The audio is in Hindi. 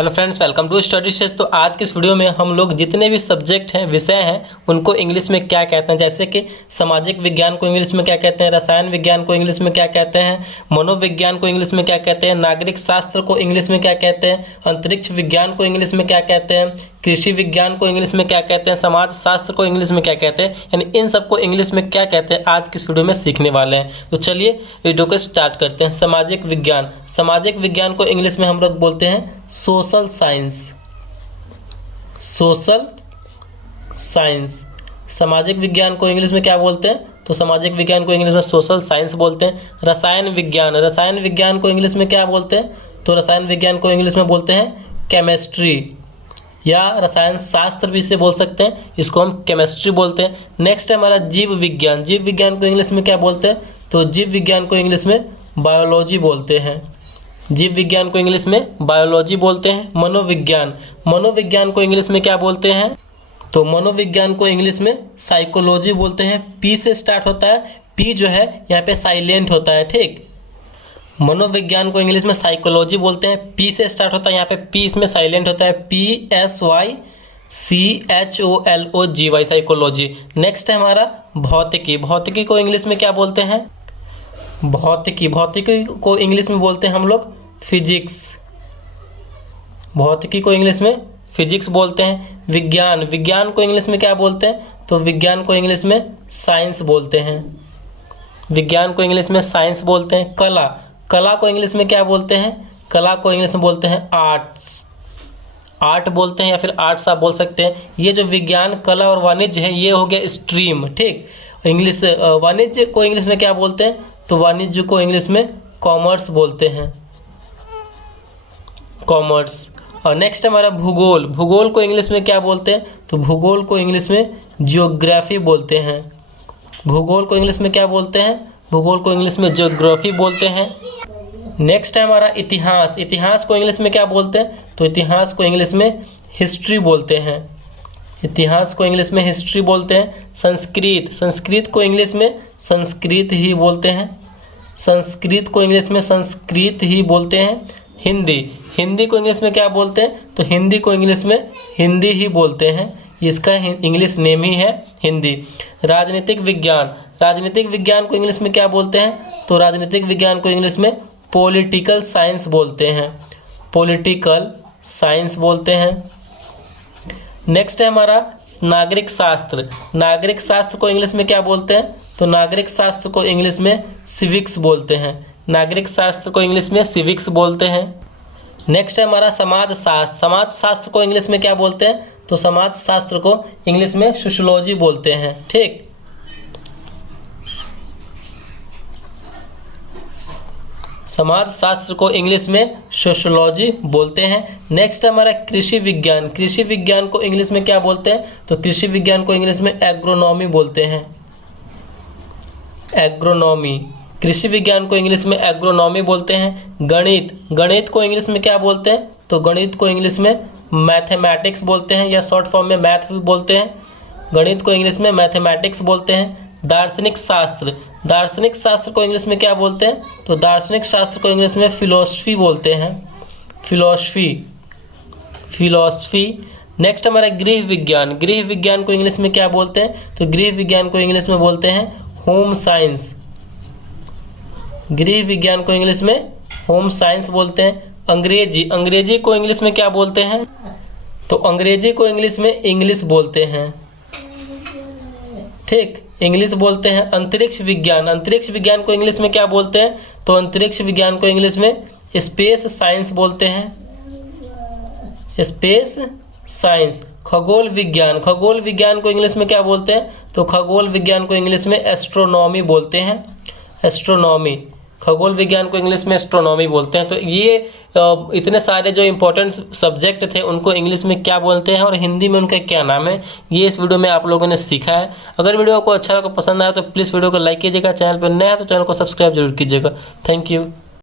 Hello friends, welcome to study sesh. तो आज की इस वीडियो में हम लोग जितने भी सब्जेक्ट हैं, विषय हैं, उनको इंग्लिश में क्या कहते हैं, जैसे कि सामाजिक विज्ञान को इंग्लिश में क्या कहते हैं, रसायन विज्ञान को इंग्लिश में क्या कहते हैं, मनोविज्ञान को इंग्लिश में क्या कहते हैं, नागरिक शास्त्र को इंग्लिश में क्या कहते हैं, अंतरिक्ष विज्ञान को इंग्लिश में क्या कहते हैं, कृषि विज्ञान को इंग्लिश में क्या कहते हैं, समाज शास्त्र को इंग्लिश में क्या कहते हैं, यानी इन सबको इंग्लिश में क्या कहते हैं आज की इस वीडियो में सीखने वाले हैं। तो चलिए वीडियो को स्टार्ट करते हैं। सामाजिक विज्ञान, सामाजिक विज्ञान को इंग्लिश में हम लोग बोलते हैं सोशल साइंस। सोशल साइंस, सामाजिक विज्ञान को इंग्लिश में क्या बोलते हैं, तो सामाजिक विज्ञान को इंग्लिश में सोशल साइंस बोलते हैं। रसायन विज्ञान, रसायन विज्ञान को इंग्लिश में क्या बोलते हैं, तो रसायन विज्ञान को इंग्लिश में बोलते हैं केमिस्ट्री, या रसायन शास्त्र भी इसे बोल सकते हैं, इसको हम केमिस्ट्री बोलते हैं। नेक्स्ट है हमारा जीव विज्ञान, जीव विज्ञान को इंग्लिश में क्या बोलते हैं, तो जीव विज्ञान को इंग्लिश में बायोलॉजी बोलते हैं। जीव विज्ञान को इंग्लिश में बायोलॉजी बोलते हैं। मनोविज्ञान, मनोविज्ञान को इंग्लिश में क्या बोलते हैं, तो मनोविज्ञान को इंग्लिश में साइकोलॉजी बोलते हैं। पी से स्टार्ट होता है, पी जो है यहाँ पे साइलेंट होता है, ठीक। मनोविज्ञान को इंग्लिश में साइकोलॉजी बोलते हैं, पी से स्टार्ट होता है, यहाँ पे पी इसमें साइलेंट होता है, PSYCHOLOGY, साइकोलॉजी। नेक्स्ट है हमारा भौतिकी, भौतिकी को इंग्लिश में क्या बोलते हैं, भौतिकी, भौतिकी को इंग्लिश में बोलते हैं हम लोग फिजिक्स, भौतिकी को इंग्लिश में फिजिक्स बोलते हैं। विज्ञान, विज्ञान को इंग्लिश में क्या बोलते हैं, तो विज्ञान को इंग्लिश में साइंस बोलते हैं, विज्ञान को इंग्लिश में साइंस बोलते हैं। कला, कला को इंग्लिश में क्या बोलते हैं, कला को इंग्लिश में बोलते हैं आर्ट्स, आर्ट बोलते हैं या फिर आर्ट्स आप बोल सकते हैं। ये जो विज्ञान, कला और वाणिज्य है, ये हो गया स्ट्रीम, ठीक। इंग्लिश वाणिज्य को इंग्लिश में क्या बोलते हैं, तो वाणिज्य को इंग्लिश में कॉमर्स बोलते हैं, कॉमर्स। और नेक्स्ट हमारा भूगोल, भूगोल को इंग्लिश में क्या बोलते हैं, तो भूगोल को इंग्लिश में जियोग्राफी बोलते हैं। भूगोल को इंग्लिश में क्या बोलते हैं, भूगोल को इंग्लिश में जियोग्राफी बोलते हैं। नेक्स्ट है हमारा इतिहास, इतिहास को इंग्लिश में क्या बोलते हैं, तो इतिहास को इंग्लिश में हिस्ट्री बोलते हैं, इतिहास को इंग्लिश में हिस्ट्री बोलते हैं। संस्कृत, संस्कृत को इंग्लिश में संस्कृत ही बोलते हैं, संस्कृत को इंग्लिश में संस्कृत ही बोलते हैं। हिंदी, हिंदी को इंग्लिश में क्या बोलते हैं, तो हिंदी को इंग्लिश में हिंदी ही बोलते हैं, इसका इंग्लिश नेम ही है हिंदी। राजनीतिक विज्ञान, राजनीतिक विज्ञान को इंग्लिश में क्या बोलते हैं, तो राजनीतिक विज्ञान को इंग्लिश में पॉलिटिकल साइंस बोलते हैं, पॉलिटिकल साइंस बोलते हैं। नेक्स्ट है हमारा नागरिक शास्त्र, नागरिक शास्त्र को इंग्लिश में क्या बोलते हैं, तो नागरिक शास्त्र को इंग्लिश में सिविक्स बोलते हैं, नागरिक शास्त्र को इंग्लिश में सिविक्स बोलते हैं। नेक्स्ट है हमारा समाज शास्त्र, समाज शास्त्र को इंग्लिश में क्या बोलते हैं, तो समाज शास्त्र को इंग्लिश में सोशियोलॉजी बोलते हैं, ठीक। समाज शास्त्र को इंग्लिश में सोशियोलॉजी बोलते हैं। नेक्स्ट हमारा कृषि विज्ञान, कृषि विज्ञान को इंग्लिश में क्या बोलते हैं, तो कृषि विज्ञान को इंग्लिश में एग्रोनॉमी बोलते हैं, एग्रोनॉमी, कृषि विज्ञान को इंग्लिश में एग्रोनॉमी बोलते हैं। गणित, गणित को इंग्लिश में क्या बोलते हैं, तो गणित को इंग्लिश में मैथमेटिक्स बोलते हैं, या शॉर्ट फॉर्म में मैथ भी बोलते हैं, गणित को इंग्लिश में मैथमेटिक्स बोलते हैं। दार्शनिक शास्त्र, दार्शनिक शास्त्र को इंग्लिश में क्या बोलते हैं, तो दार्शनिक शास्त्र को इंग्लिश में फिलोसफी बोलते हैं, फिलोसफी, फिलोसफी। नेक्स्ट हमारा गृह विज्ञान, गृह विज्ञान को इंग्लिश में क्या बोलते हैं, तो गृह विज्ञान को इंग्लिश में बोलते हैं होम साइंस, गृह विज्ञान को इंग्लिश में होम साइंस बोलते हैं। अंग्रेजी, अंग्रेजी को इंग्लिश में क्या बोलते हैं, तो अंग्रेजी को इंग्लिश में इंग्लिश बोलते हैं, ठीक, इंग्लिश बोलते हैं। अंतरिक्ष विज्ञान, अंतरिक्ष विज्ञान को इंग्लिश में क्या बोलते हैं, तो अंतरिक्ष विज्ञान को इंग्लिश में स्पेस साइंस बोलते हैं, स्पेस साइंस। खगोल विज्ञान, खगोल विज्ञान को इंग्लिश में क्या बोलते हैं, तो खगोल विज्ञान को इंग्लिश में एस्ट्रोनॉमी बोलते हैं, एस्ट्रोनॉमी, खगोल विज्ञान को इंग्लिश में एस्ट्रोनॉमी बोलते हैं। तो ये इतने सारे जो इम्पोर्टेंट सब्जेक्ट थे उनको इंग्लिश में क्या बोलते हैं और हिंदी में उनका क्या नाम है, ये इस वीडियो में आप लोगों ने सीखा है। अगर वीडियो को अच्छा लगा, पसंद आया तो प्लीज़ वीडियो को लाइक कीजिएगा, चैनल पर नया है तो चैनल को सब्सक्राइब जरूर कीजिएगा। Thank you.